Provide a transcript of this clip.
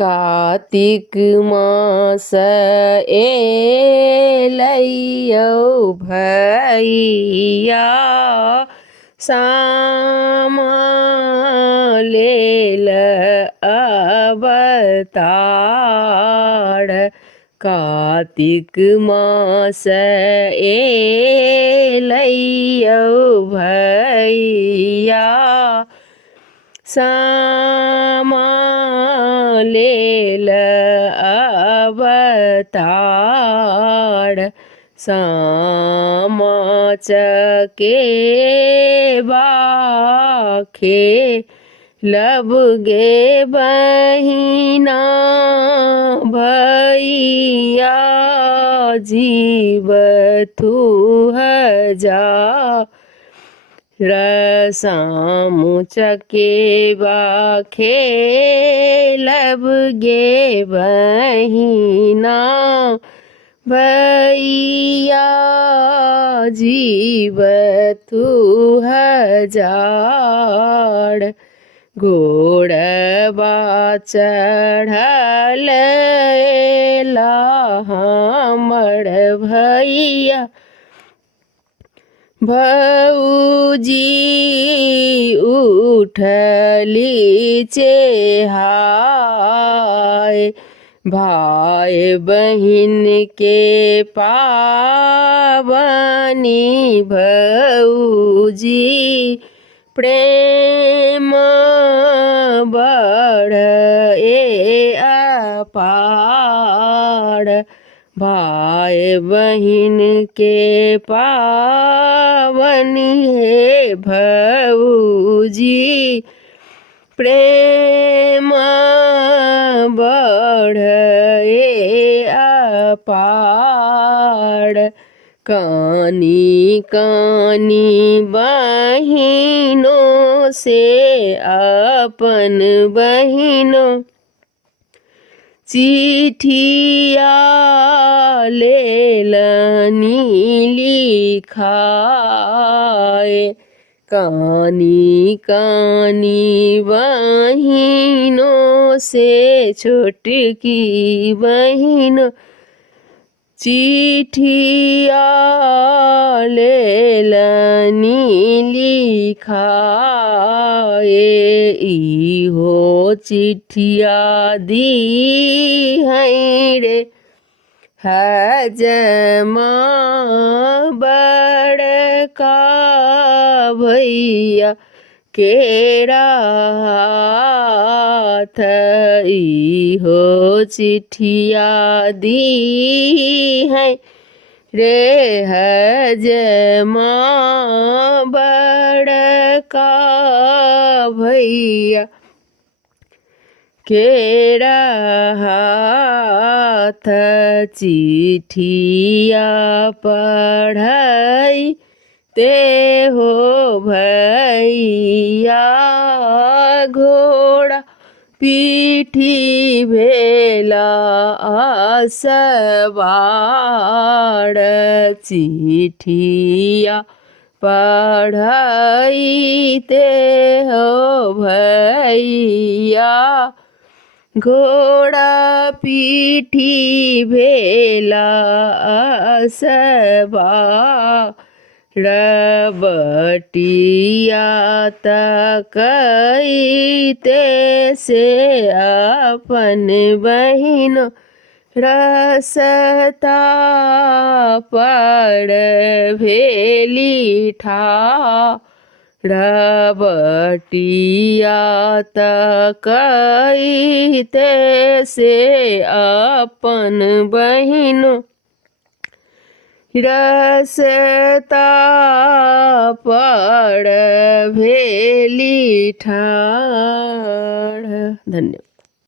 कार्तिक मास एलैयौ भैया सामा लेल अवतार। कार्तिक मास एलैयौ भैया सामा लेल अवतार। सामा चकेबा खेलब गे बहिना भैया जीव तुह जा। सामु चकेबा खेलब गे बहिना भैया जीव तुह जाड़। घोड़बा चढ़ल एला हमर भैया भौजी उठली चेहाय। भाई बहिन के पावनी भौजी प्रेम बढ़े अपार। भाई बहिन के पावनी हे भौजी प्रेम बढ़े अपार। कानी कानी बहिनों से अपन बहिनों चिट्ठिया लेलनी लिखाए। कानी कानी बहिनों से छोटकी बहिनों चिट्ठिया लेलनी लिखाए। इहो चिट्ठिया दी हैं रे हजमा बड़का भैया केरा हाथ। इहो चिट्ठिया दी हैं रे हजमा बड़का भैया केरा हाथ। चिट्ठिया पढ़ई ते हो भैया घोड़ा पीठी भेला सवार। चिट्ठिया पढ़ई ते हो भैया घोड़ा पीठी भेला सवार। बटिया तकैते से अपन बहिन रसता पर भेली ठाड़। बटिया तकैते से अपन बहिन रसता पर भेली ठाड़। धन्यवाद।